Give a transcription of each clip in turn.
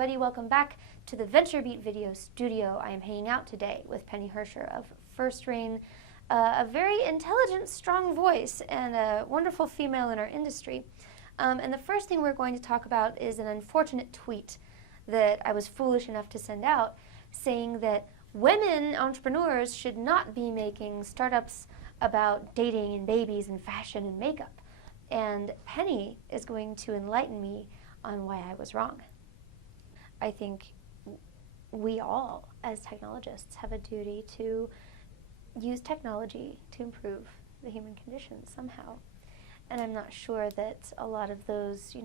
everybody, welcome back to the VentureBeat video studio. I am hanging out today with Penny Herscher of First Rain, a very intelligent, strong voice and a wonderful female in our industry. And the first thing we're going to talk about is an unfortunate tweet that I was foolish enough to send out saying that women entrepreneurs should not be making startups about dating and babies and fashion and makeup. And Penny is going to enlighten me on why I was wrong. I think we all, as technologists, have a duty to use technology to improve the human condition somehow. And I'm not sure that a lot of those,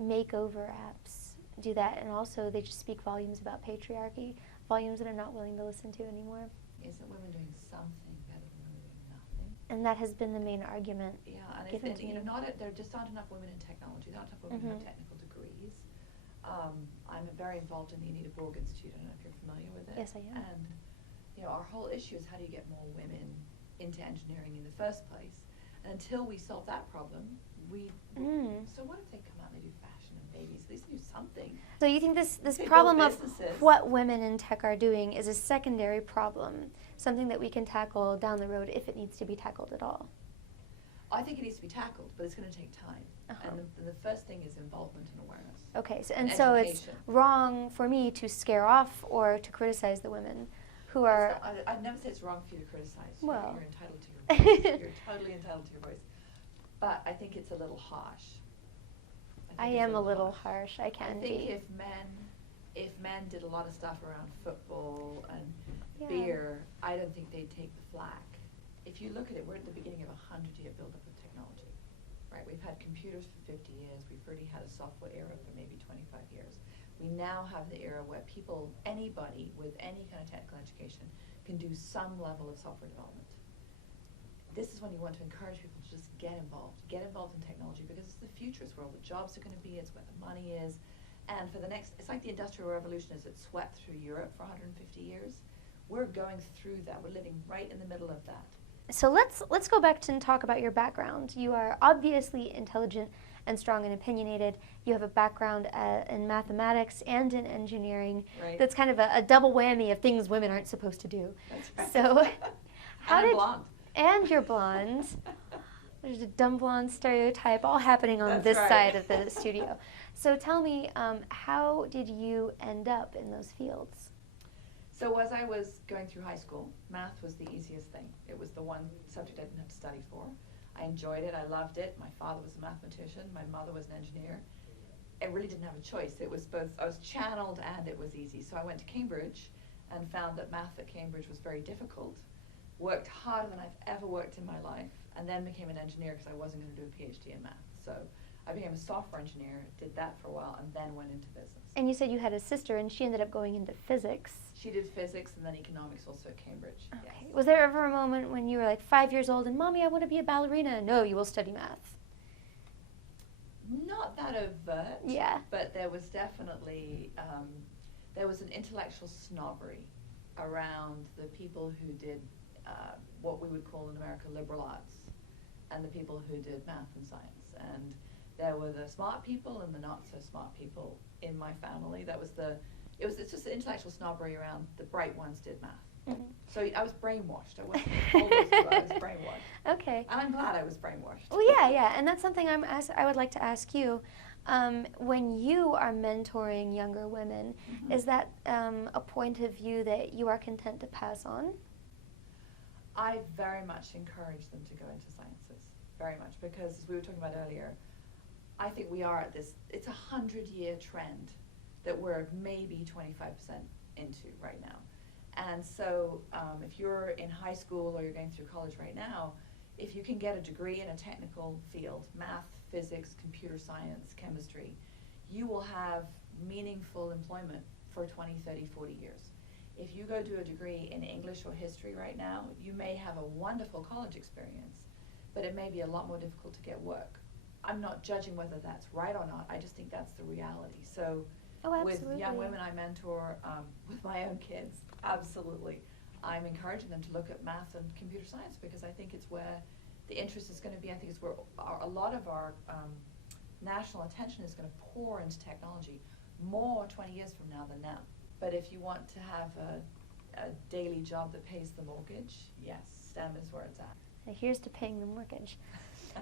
makeover apps do that. And also they just speak volumes about patriarchy, volumes that I'm not willing to listen to anymore. Isn't women doing something better than women doing nothing? And that has been the main argument. Yeah, and given to me. there just aren't enough women in technology. There aren't enough women who have technical degrees. I'm very involved in the Anita Borg Institute. I don't know if you're familiar with it. Yes, I am. And our whole issue is how do you get more women into engineering in the first place? And until we solve that problem, so what if they come out and they do fashion and babies? At least they do something. So you think this They problem build of businesses. what women in tech are doing is a secondary problem, something that we can tackle down the road if it needs to be tackled at all? I think it needs to be tackled, but it's going to take time. And the first thing is involvement and awareness. Okay, so, And so it's education. wrong for me to scare off or to criticize the women who are... I'd never say it's wrong for you to criticize. Well. You're entitled to your voice. You're totally entitled to your voice. But I think it's a little harsh. I am a little harsh. I can be. I think if men did a lot of stuff around football and Yeah. beer, I don't think they'd take the flack. If you look at it, we're at the beginning of a 100-year buildup of technology, right? We've had computers for 50 years. We've already had a software era for maybe 25 years. We now have the era where anybody with any kind of technical education can do some level of software development. This is when you want to encourage people to just get involved in technology, because it's the future. It's where all the jobs are going to be. It's where the money is. And for it's like the Industrial Revolution as it swept through Europe for 150 years. We're going through that. We're living right in the middle of that. So let's go back and talk about your background. You are obviously intelligent and strong and opinionated. You have a background in mathematics and in engineering. Right. That's kind of a double whammy of things women aren't supposed to do. That's right. So I'm blonde. And you're blonde. There's a dumb blonde stereotype all happening on this side of the studio. So tell me, how did you end up in those fields? So as I was going through high school, math was the easiest thing. It was the one subject I didn't have to study for. I enjoyed it. I loved it. My father was a mathematician. My mother was an engineer. I really didn't have a choice. It was both, I was channeled and it was easy. So I went to Cambridge and found that math at Cambridge was very difficult. Worked harder than I've ever worked in my life, and then became an engineer because I wasn't going to do a PhD in math. So I became a software engineer, did that for a while, and then went into business. And you said you had a sister, and she ended up going into physics. She did physics and then economics also at Cambridge. Okay. Yes. Was there ever a moment when you were like 5 years old and, Mommy, I want to be a ballerina? No, you will study math. Not that overt. Yeah. But there was definitely, there was an intellectual snobbery around the people who did what we would call in America liberal arts, and the people who did math and science. And there were the smart people and the not so smart people in my family. It's just the intellectual snobbery around the bright ones did math. Mm-hmm. So I was brainwashed. I wasn't told this, but I was brainwashed. Okay. And I'm glad I was brainwashed. Well, yeah, and that's something I would like to ask you. When you are mentoring younger women, is that a point of view that you are content to pass on? I very much encourage them to go into sciences, very much, because as we were talking about earlier, I think we are at it's a 100-year trend that we're maybe 25% into right now. And so if you're in high school or you're going through college right now, if you can get a degree in a technical field, math, physics, computer science, chemistry, you will have meaningful employment for 20, 30, 40 years. If you go do a degree in English or history right now, you may have a wonderful college experience, but it may be a lot more difficult to get work. I'm not judging whether that's right or not. I just think that's the reality. So with young women I mentor, with my own kids, absolutely. I'm encouraging them to look at math and computer science because I think it's where the interest is going to be. I think it's where a lot of our national attention is going to pour into technology, more 20 years from now than now. But if you want to have a daily job that pays the mortgage, yes, STEM is where it's at. Here's to paying the mortgage.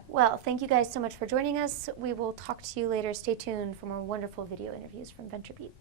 Well, thank you guys so much for joining us. We will talk to you later. Stay tuned for more wonderful video interviews from VentureBeat.